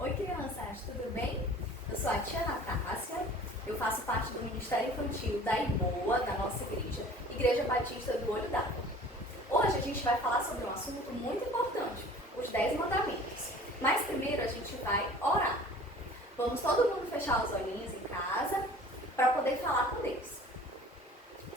Oi, crianças, tudo bem? Eu sou a tia Natácia, eu faço parte do Ministério Infantil da IBOA, da nossa igreja, Igreja Batista do Olho d'Água. Hoje a gente vai falar sobre um assunto muito importante, os 10 mandamentos. Mas primeiro a gente vai orar. Vamos todo mundo fechar os olhinhos em casa para poder falar com Deus.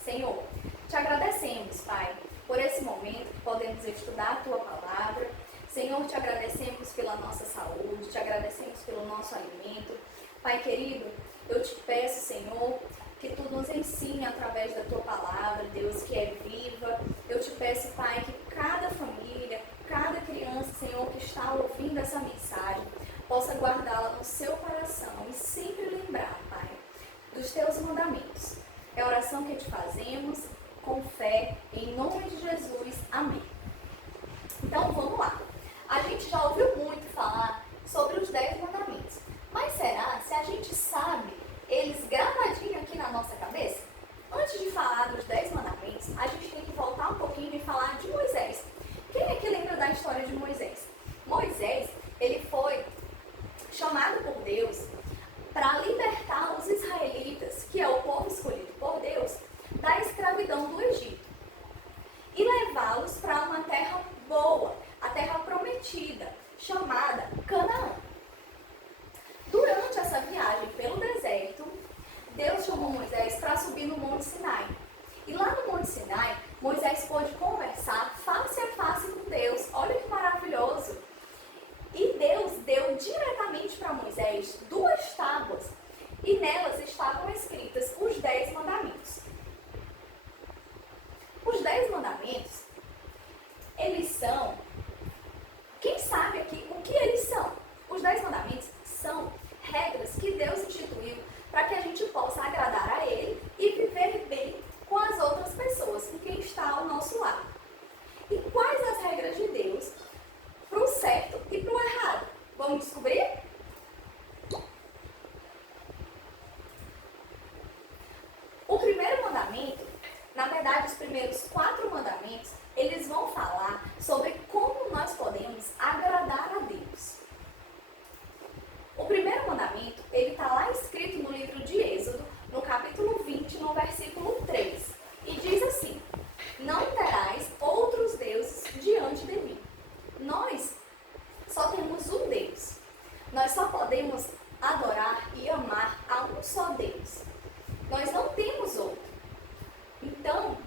Senhor, te agradecemos, Pai, por esse momento que podemos estudar a Tua Palavra. Senhor, te agradecemos pela nossa saúde, te agradecemos pelo nosso alimento. Pai querido, eu te peço, Senhor, que Tu nos ensine através da Tua Palavra, Deus, que é viva. Eu te peço, Pai, que cada família, cada criança, Senhor, que está ouvindo essa mensagem, possa guardá-la no seu coração e sempre lembrar, Pai, dos Teus mandamentos. É a oração que te fazemos com fé, em nome de Jesus. Amém. Então, vamos lá. A gente já ouviu muito falar sobre os 10 mandamentos, mas será se a gente sabe eles gravadinho aqui na nossa cabeça? Antes de falar dos 10 mandamentos, a gente tem que voltar um pouquinho e falar de Moisés. Quem é que lembra da história de Moisés? Moisés, ele foi chamado por Deus para libertar os israelitas, que é o povo escolhido por Deus, da escravidão do Egito e levá-los para uma terra boa, a terra prometida, chamada Canaã. Durante essa viagem pelo deserto, Deus chamou Moisés para subir no Monte Sinai. E lá no Monte Sinai, Moisés pôde conversar face a face com Deus. Olha que maravilhoso! E Deus deu diretamente para Moisés 2 tábuas, e nelas estavam escritas os 10 mandamentos. Os 10 mandamentos, eles são... Quem sabe aqui o que eles são? Os 10 mandamentos são regras que Deus instituiu para que a gente possa agradar a Ele e viver bem com as outras pessoas, com quem está ao nosso lado. E quais as regras de Deus para o certo e para o errado? Vamos descobrir? O primeiro mandamento, na verdade, os primeiros 4 mandamentos, eles vão falar sobre como nós podemos agradar a Deus. O primeiro mandamento, ele está lá escrito no livro de Êxodo, no capítulo 20, no versículo 3. E diz assim: não terás outros deuses diante de mim. Nós só temos um Deus. Nós só podemos adorar e amar a um só Deus. Nós não temos outro. Então,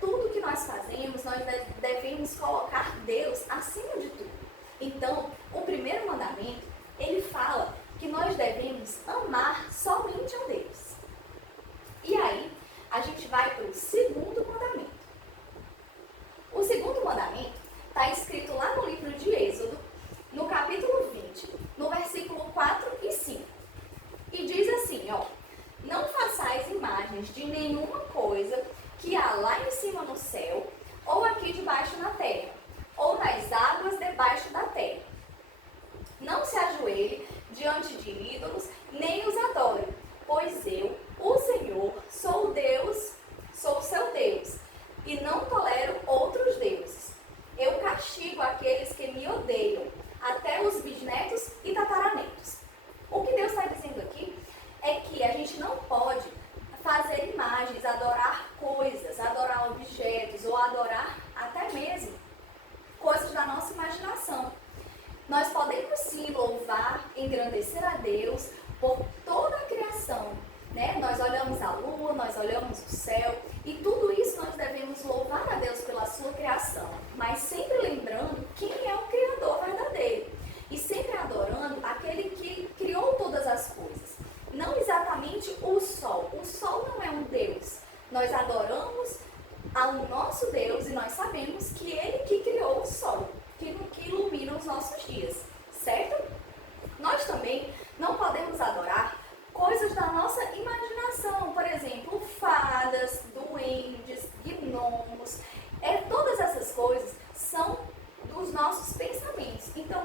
tudo que nós fazemos, nós devemos colocar Deus acima de tudo. Então, o primeiro mandamento, ele fala que nós devemos amar somente a Deus. E aí, a gente vai para o segundo mandamento. O segundo mandamento está escrito lá no livro de Êxodo, no capítulo 20, no versículo 4 e 5. E diz assim, ó: não façais imagens de nenhuma coisa que há lá em cima no céu, ou aqui debaixo na terra, ou nas águas debaixo da terra. Não se ajoelhe diante de ídolos, nem os adore, pois eu, o Senhor, sou Deus, sou seu Deus, e não tolero outros deuses. Eu castigo aqueles que me odeiam, até os bisnetos e tataranetos. O que Deus está dizendo aqui é que a gente não pode fazer imagens, adorar coisas, adorar objetos ou adorar até mesmo coisas da nossa imaginação. Nós podemos sim louvar, engrandecer a Deus por toda a criação, né? Nós olhamos a lua, nós olhamos o céu e tudo isso nós devemos louvar a Deus pela sua criação, mas sempre lembrando quem é o Criador verdadeiro e sempre adorando aquele que criou todas as coisas. Não exatamente o sol. O sol não é um Deus. Nós adoramos ao nosso Deus e nós sabemos que Ele que criou o sol, que ilumina os nossos dias, certo? Nós também não podemos adorar coisas da nossa imaginação, por exemplo, fadas, duendes, gnomos. Todas essas coisas são dos nossos pensamentos. Então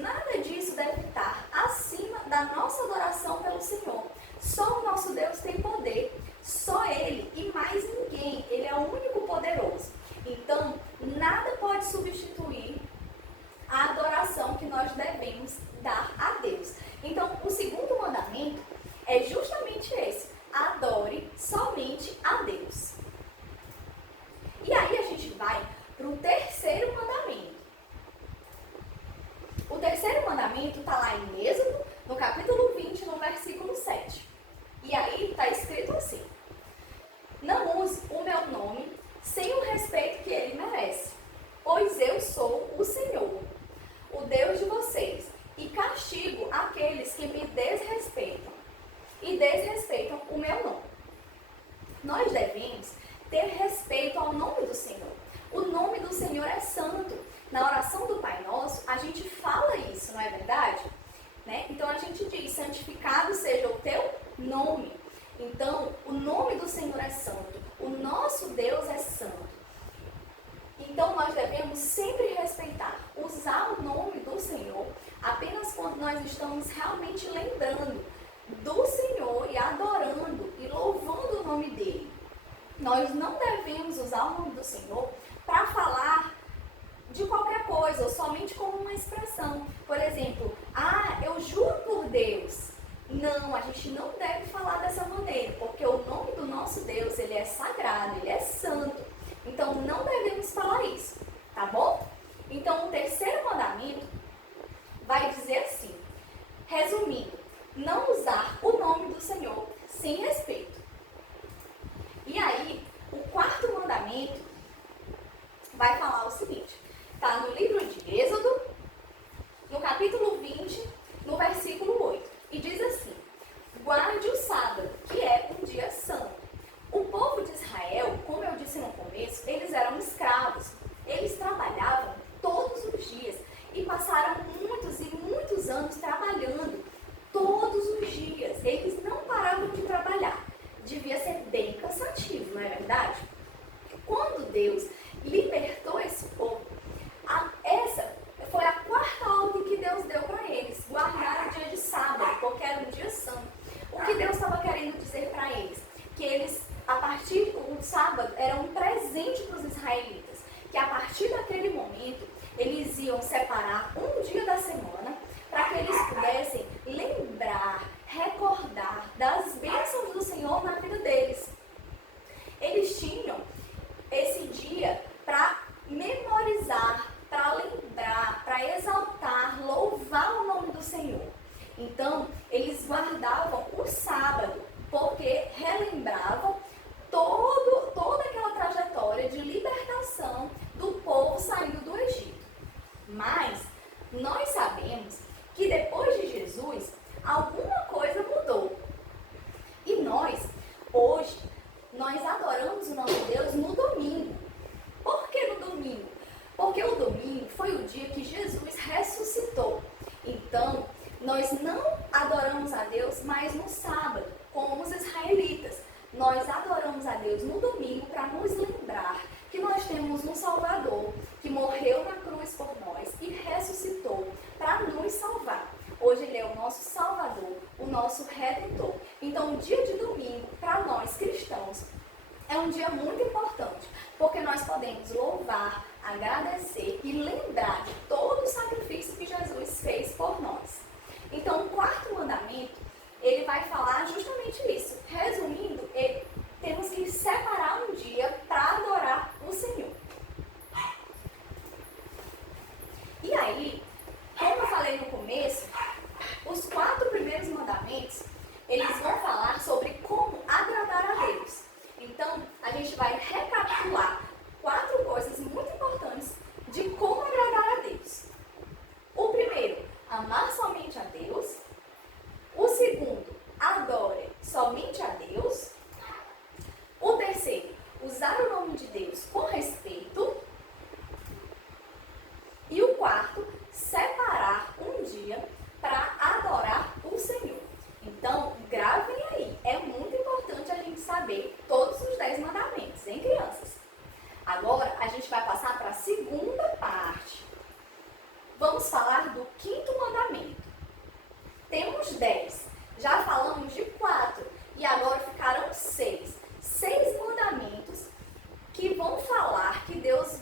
nada disso deve estar acima da nossa adoração pelo Senhor. Só o nosso Deus tem poder, só Ele e mais ninguém. Ele é o único poderoso. Então, nada pode substituir a adoração que nós mandamento está lá em Êxodo, no capítulo 20, no versículo 7. E aí está escrito assim: não use o meu nome sem o respeito que ele merece, pois eu sou o Senhor, o Deus de vocês, e castigo aqueles que me desrespeitam e desrespeitam o meu nome. Nós devemos ter respeito ao nome do Senhor. O nome do Senhor é santo. Na oração do Pai Nosso, a gente fala isso, não é verdade? Né? Então a gente diz: santificado seja o teu nome. Então, o nome do Senhor é santo. O nosso Deus é santo. Então, nós devemos sempre respeitar, usar o nome do Senhor apenas quando nós estamos realmente lembrando do Senhor e adorando e louvando o nome dele. Nós não devemos usar o nome do Senhor para falar de qualquer coisa, ou somente como uma expressão. Por exemplo, eu juro por Deus. Não, a gente não deve falar dessa maneira, porque o nome do nosso Deus, ele é sagrado, ele é santo. Então, não devemos falar isso, tá bom? Então, o terceiro mandamento vai dizer assim, resumindo: não usar o nome do Senhor sem respeito. E aí, o quarto mandamento vai falar o seguinte, está no livro de Êxodo, no capítulo 20, no versículo 8, e diz assim: guarde o sábado, que é um dia santo. O povo de Israel, como eu disse no começo, eles eram escravos. Eles trabalhavam todos os dias e passaram muitos e muitos anos trabalhando todos os dias. Eles não paravam de trabalhar. Devia ser bem cansativo, não é verdade? Quando Deus libertou esse povo, essa foi a quarta ordem que Deus deu para eles: guardar o dia de sábado, porque era um dia santo. O que Deus estava querendo dizer para eles? Que eles, a partir do sábado, era um presente para os israelitas, que a partir daquele momento eles iam separar um dia da semana para que eles pudessem lembrar, recordar das bênçãos do Senhor na vida deles. Eles tinham esse dia para memorizar, para lembrar, para exaltar, louvar o nome do Senhor. Então, eles guardavam o sábado, porque relembravam toda aquela trajetória de libertação do povo saindo do Egito. Mas nós sabemos que depois de Jesus, alguma coisa mudou. E hoje, nós adoramos o nome de Deus no domingo. Por que no domingo? Porque o domingo foi o dia que Jesus ressuscitou. Então, nós não adoramos a Deus mais no sábado, como os israelitas. Nós adoramos a Deus no domingo para nos lembrar que nós temos um Salvador que morreu na cruz por nós e ressuscitou para nos salvar. Hoje ele é o nosso Salvador, o nosso Redentor. Então, o dia de domingo, para nós cristãos, é um dia muito importante, porque nós podemos louvar, agradecer e lembrar de todo o sacrifício que Jesus fez por nós. Então, o quarto mandamento, ele vai falar justamente isso. Resumindo, temos que separar um dia para adorar o Senhor. E aí, como eu falei no começo, os 4 primeiros mandamentos, eles vão falar sobre como agradar a Deus. Então, a gente vai recapitular 4 coisas muito importantes de como agradar a Deus. O primeiro, amar somente a Deus. O segundo, adore somente a Deus. O terceiro, usar o nome de Deus com respeito. E o quarto, separar um dia para adorar o Senhor. Então, gravem aí. É muito importante a gente saber todos os 10 mandamentos, hein, crianças? Agora, a gente vai passar para a segunda parte. Vamos falar do 5º mandamento. Temos 10. Já falamos de 4 e agora ficaram 6. 6 mandamentos que vão falar que Deus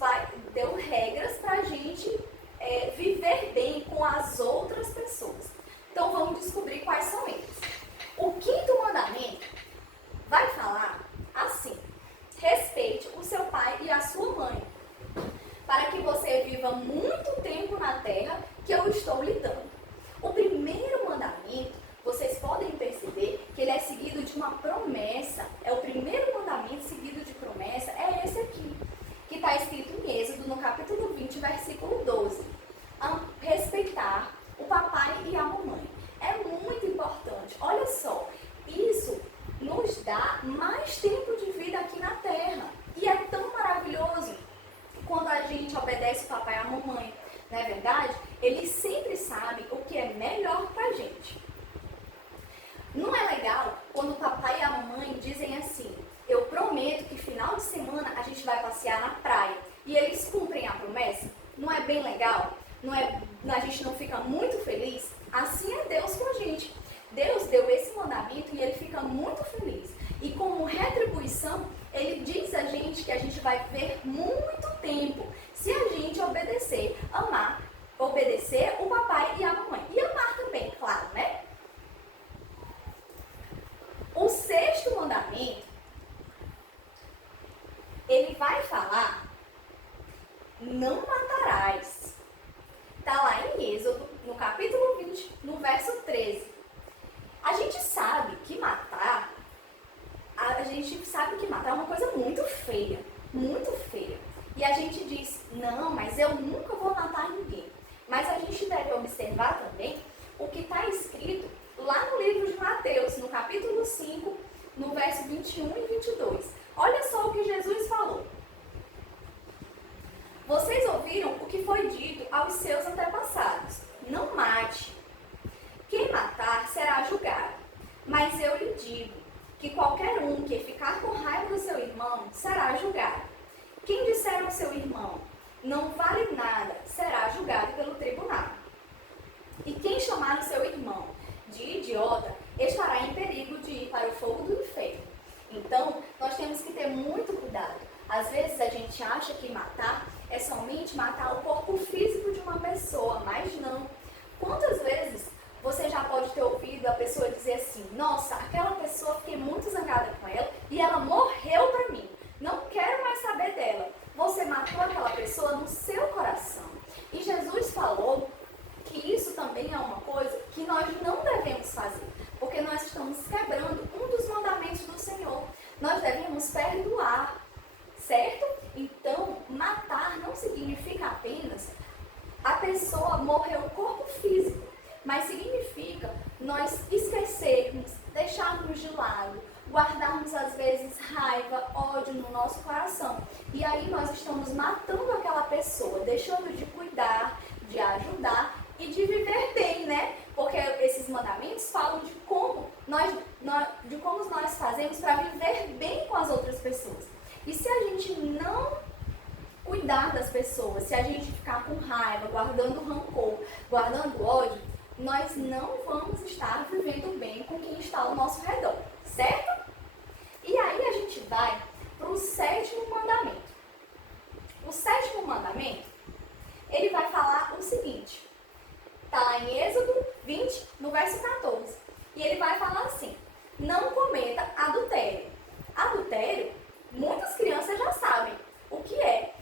deu regras para a gente viver bem com as outras pessoas. Então vamos descobrir quais são eles. O 5º mandamento vai falar assim: respeite o seu pai e a sua mãe, para que você viva muito tempo na terra que eu estou lhe dando. bem legal? Não é, a gente não fica muito feliz? Assim é Deus com a gente. Deus deu esse mandamento e ele fica muito feliz. E como retribuição, ele diz a gente que a gente vai viver muito tempo se a gente obedecer, obedecer o papai e a mamãe. E amar também, claro, né? O sexto mandamento, ele vai falar, não matarás. Está lá em Êxodo, no capítulo 20, no verso 13. A gente sabe que matar é uma coisa muito feia, muito feia. E a gente diz, não, mas eu nunca vou matar ninguém. Mas a gente deve observar também o que está escrito lá no livro de Mateus, no capítulo 5, no verso 21 e 22. Olha só o que Jesus falou. Vocês ouviram o que foi dito aos seus antepassados. Não mate. Quem matar será julgado. Mas eu lhe digo que qualquer um que ficar com raiva do seu irmão será julgado. Quem disser ao seu irmão, não vale nada, será julgado pelo tribunal. E quem chamar o seu irmão de idiota, estará em perigo de ir para o fogo do inferno. Então, nós temos que ter muito cuidado. Às vezes a gente acha que matar é somente matar o corpo físico de uma pessoa, mas não. Quantas vezes você já pode ter ouvido a pessoa dizer assim, nossa, aquela pessoa, fiquei muito zangada com ela e ela morreu pra mim. Não quero mais saber dela. Você matou aquela pessoa no seu coração. E Jesus falou que isso também é uma coisa que nós não devemos fazer, porque nós estamos quebrando um dos mandamentos do Senhor. Nós devemos perdoar, certo? Então, matar não significa apenas a pessoa morrer o corpo físico, mas significa nós esquecermos, deixarmos de lado, guardarmos às vezes raiva, ódio no nosso coração. E aí nós estamos matando aquela pessoa, deixando de cuidar, de ajudar e de viver bem, né? Porque esses mandamentos falam de como nós fazemos para viver bem com as outras pessoas. E se a gente não cuidar das pessoas, se a gente ficar com raiva, guardando rancor, guardando ódio, nós não vamos estar vivendo bem com quem está ao nosso redor, certo? E aí a gente vai para o sétimo mandamento. O sétimo mandamento, ele vai falar o seguinte, está lá em Êxodo 20, no verso 14. E ele vai falar assim, não cometa adultério. Adultério, muitas crianças já sabem o que é.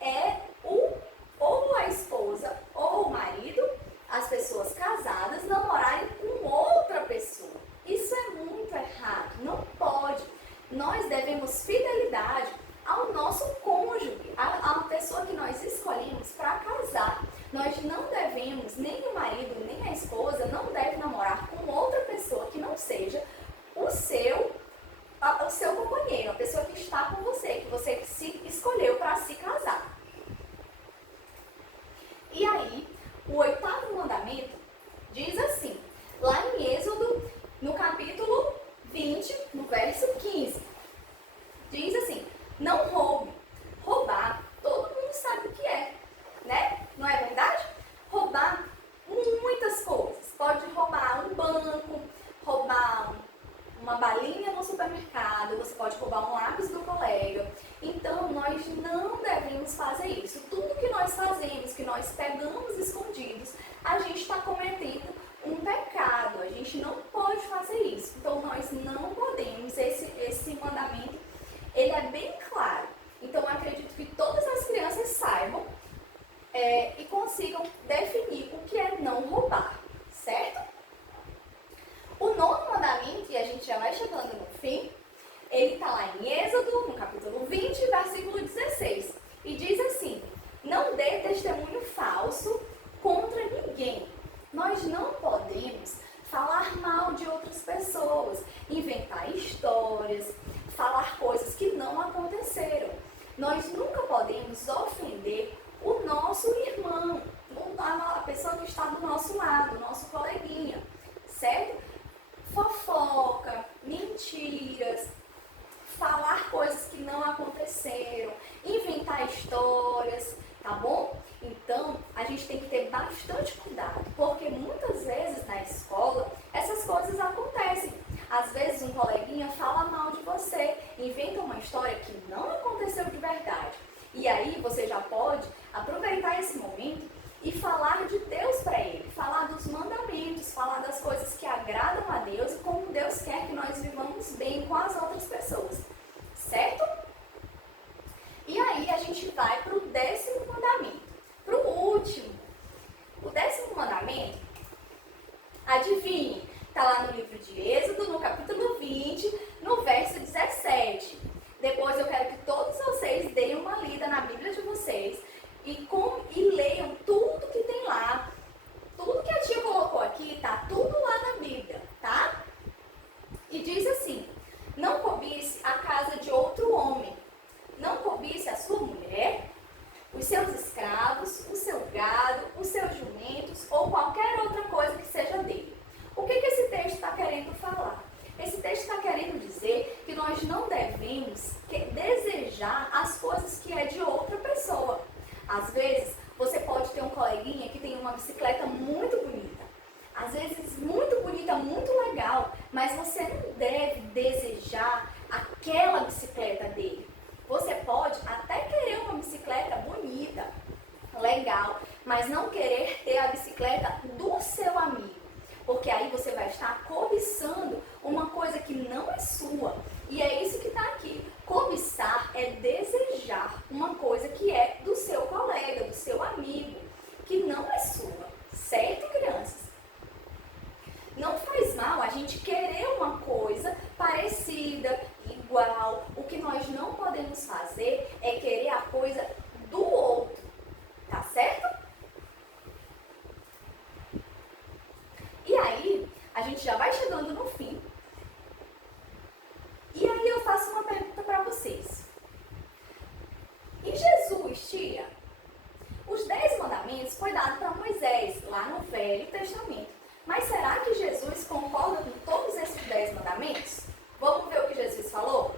É ou a esposa ou o marido, as pessoas casadas, namorarem com outra pessoa. Isso é muito errado, não pode. Nós devemos fidelidade ao nosso cônjuge, à pessoa que nós escolhemos para casar. Nós não devemos, nem o marido, nem a esposa, não deve namorar com outra pessoa que não seja o seu companheiro, a pessoa que está com você, que você se escolheu para se casar. E aí, o oitavo mandamento diz assim, lá em Êxodo, no capítulo 20, no verso 15, diz assim, não roube. Roubar, todo mundo sabe o que é, né? Não é verdade? Roubar muitas coisas. Pode roubar um banco, roubar uma balinha no supermercado, você pode roubar um lápis do colega. Então, nós não devemos fazer isso. Tudo que nós fazemos, que nós pegamos escondidos, a gente está cometendo um pecado. A gente não pode fazer isso. Então, nós não podemos. Esse mandamento, ele é bem claro. Então, eu acredito que todas as crianças saibam e consigam definir o que é não roubar, certo? O nono mandamento, e a gente já vai chegando no fim, ele está lá em Êxodo, no capítulo 20, versículo 16. E diz assim, não dê testemunho falso contra ninguém. Nós não podemos falar mal de outras pessoas, inventar histórias, falar coisas que não aconteceram. Nós nunca podemos ofender o nosso irmão, a pessoa que está do nosso lado, o nosso coleguinha, certo? Fofoca, mentiras, falar coisas que não aconteceram, inventar histórias, tá bom? Então, Adivinhe, está lá no livro de Êxodo, no capítulo 20, no verso 17. Depois eu quero que todos vocês deem uma lida na Bíblia de vocês e leiam tudo que tem lá. Tudo que a tia colocou aqui, tá tudo lá na Bíblia, tá? E diz assim: não cobice a casa de outro homem, não cobice a sua mulher, os seus escravos, o seu gado, os seus jumentos ou qualquer outra coisa que seja dele. O que esse texto está querendo falar? Esse texto está querendo dizer que nós não devemos desejar as coisas que é de outra pessoa. Às vezes, você pode ter um coleguinha que tem uma bicicleta muito bonita. Às vezes, muito bonita, muito legal, mas você não deve desejar aquela bicicleta dele. Você pode até querer uma bicicleta bonita, legal, mas não querer ter a bicicleta do seu amigo. Porque aí você vai estar cobiçando uma coisa que não é sua. E é isso que está aqui. Cobiçar é desejar uma coisa que é do seu colega, do seu amigo, que não é sua. Certo, crianças? Não faz mal a gente querer uma coisa parecida, igual. O que nós não podemos fazer é querer a coisa do outro. Tá certo? E aí, a gente já vai chegando no fim. E aí eu faço uma pergunta para vocês. E Jesus, tia? Os 10 mandamentos foi dado para Moisés, lá no Velho Testamento. Mas será que Jesus concorda com todos esses 10 mandamentos? Vamos ver o que Jesus falou?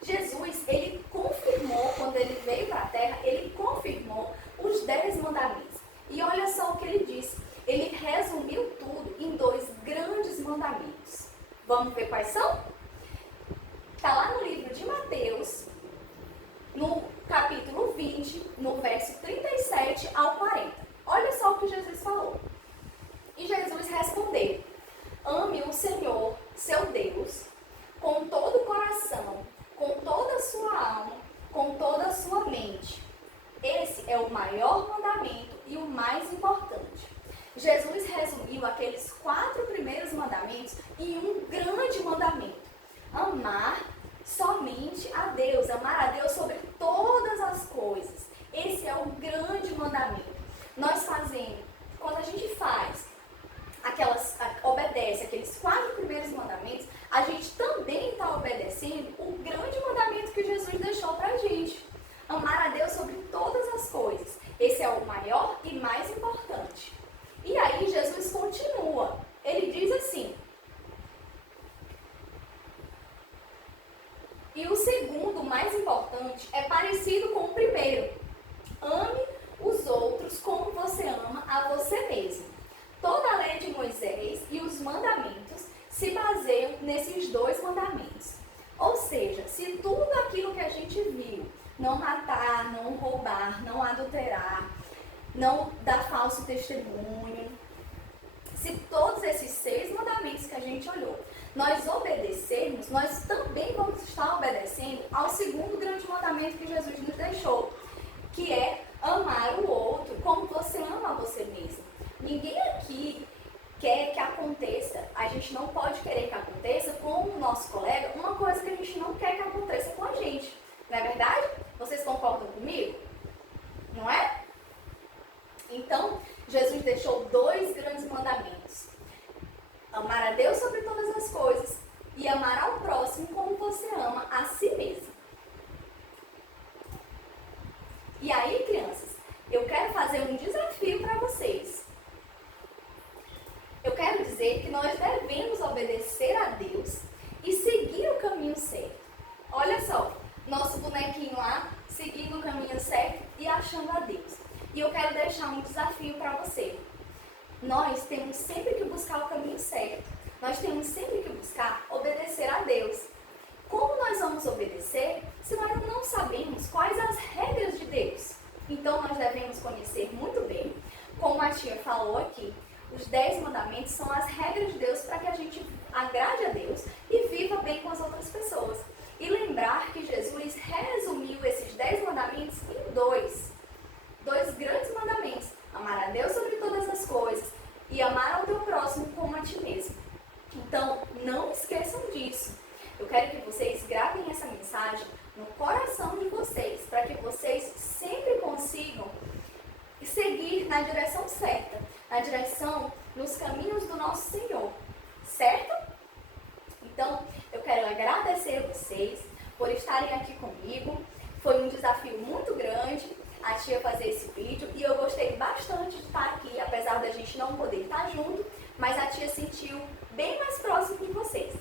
Jesus, ele confirmou, quando ele veio para a terra, ele confirmou os 10 mandamentos. E olha só o que ele disse. Ele resumiu tudo em 2 grandes mandamentos. Vamos ver quais são? Está lá no livro de Mateus, no capítulo 20, no verso 37 ao 40. Olha só o que Jesus falou. E Jesus respondeu: ame o Senhor, seu Deus, com todo o coração, com toda a sua alma, com toda a sua mente. Esse é o maior mandamento e o mais importante. Jesus resumiu aqueles 4 primeiros mandamentos em um grande mandamento. Amar somente a Deus, amar a Deus sobre todas as coisas. Esse é o grande mandamento. Nós fazemos, quando a gente obedece aqueles 4 primeiros mandamentos, a gente também está obedecendo o grande mandamento que Jesus deixou para a gente. Amar a Deus sobre todas as coisas. Esse é o maior e mais importante. E aí Jesus continua. Ele diz assim: e o segundo, mais importante, é parecido com o primeiro. Ame os outros como você ama a você mesmo. Toda a lei de Moisés e os mandamentos se baseiam nesses 2 mandamentos. Ou seja, se tudo aquilo que a gente viu, não matar, não roubar, não adulterar, não dar falso testemunho, se todos esses 6 mandamentos que a gente olhou, nós obedecermos, nós também vamos estar obedecendo ao segundo grande mandamento que Jesus nos deixou, que é amar o outro como você ama a você mesmo. Ninguém aqui quer que aconteça, a gente não pode querer que aconteça com o nosso colega uma coisa que a gente não quer que aconteça com a gente. Não é verdade? Vocês concordam comigo? Não é? Então, Jesus deixou 2 grandes mandamentos. Amar a Deus sobre todas as coisas e amar ao próximo como você ama a si mesmo. E aí, crianças, eu quero fazer um desafio para vocês. Eu quero dizer que nós devemos obedecer a Deus e seguir o caminho certo. Olha só, nosso bonequinho lá, seguindo o caminho certo e achando a Deus. E eu quero deixar um desafio para você. Nós temos sempre que buscar o caminho certo. Nós temos sempre que buscar obedecer a Deus. Como nós vamos obedecer se nós não sabemos quais as regras de Deus? Então nós devemos conhecer muito bem, como a tia falou aqui, os 10 mandamentos são as regras de Deus para que a gente agrade a Deus e viva bem com as outras pessoas. E lembrar que Jesus resumiu esses 10 mandamentos em 2 grandes mandamentos. Amar a Deus sobre todas as coisas e amar ao teu próximo como a Então, não esqueçam disso. Eu quero que vocês gravem essa mensagem no coração de vocês, para que vocês sempre consigam seguir na direção certa, na direção, nos caminhos do nosso Senhor, certo? Então, eu quero agradecer a vocês por estarem aqui comigo. Foi um desafio muito grande a tia fazer esse vídeo e eu gostei bastante de estar aqui, apesar da gente não poder estar junto, mas a tia sentiu bem mais próximo de vocês.